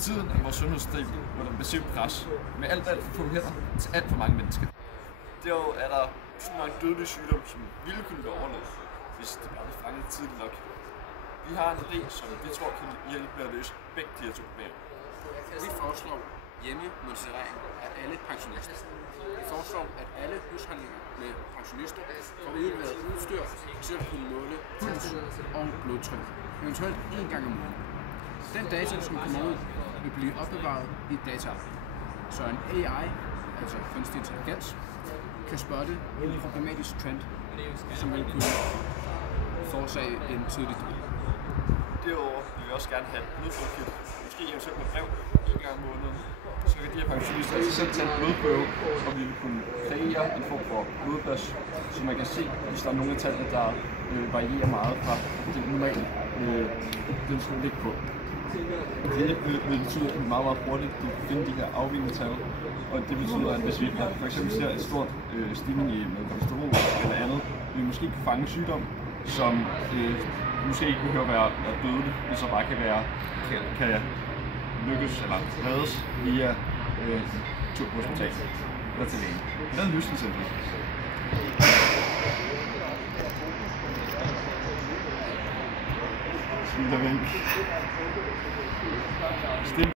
For tiden er vores sundhedssystem under massivt pres med alt for få hænder til alt for mange mennesker. Derudover er der så mange dødelige sygdomme, som ville kunne være overlevet, hvis det bare blev fanget tidligt nok. Vi har en idé, som vi tror kan hjælpe med at løse begge de her to problemer. Vi foreslår hjemmemonitorering af alle pensionister. Vi foreslår, at alle husholdninger med pensionister får udleveret udstyr til at kunne måle puls og blodtryk, eventuelt en gang om ugen. Den data, som kommer ud, vil blive opbevaret i data, så en AI, altså kunstig intelligens, kan spotte en problematisk trend, som vil kunne forårsage en tidlig død. Derudover vil vi også gerne have et blodprøvekit, måske eventuelt med brev en gang om måneden. Så kan de her pensionister selv tage en blodprøve, og vi vil kunne kreere en form for blodplads, så man kan se, hvis der er nogle af tallene, der varierer meget fra det normale, den skulle ligge på. Det vil betyde, at vi meget hurtigt kan finde de her afvigende tal, og det betyder, at hvis vi for eksempel ser et stort stigning i med kolesterol eller andet, vi måske kan fange sygdom, som måske ikke behøver at være dødelig, men så bare kan lykkes eller reddes via tur på hospitalet eller til lægen. Det er en løsningscenter. Smitter væk.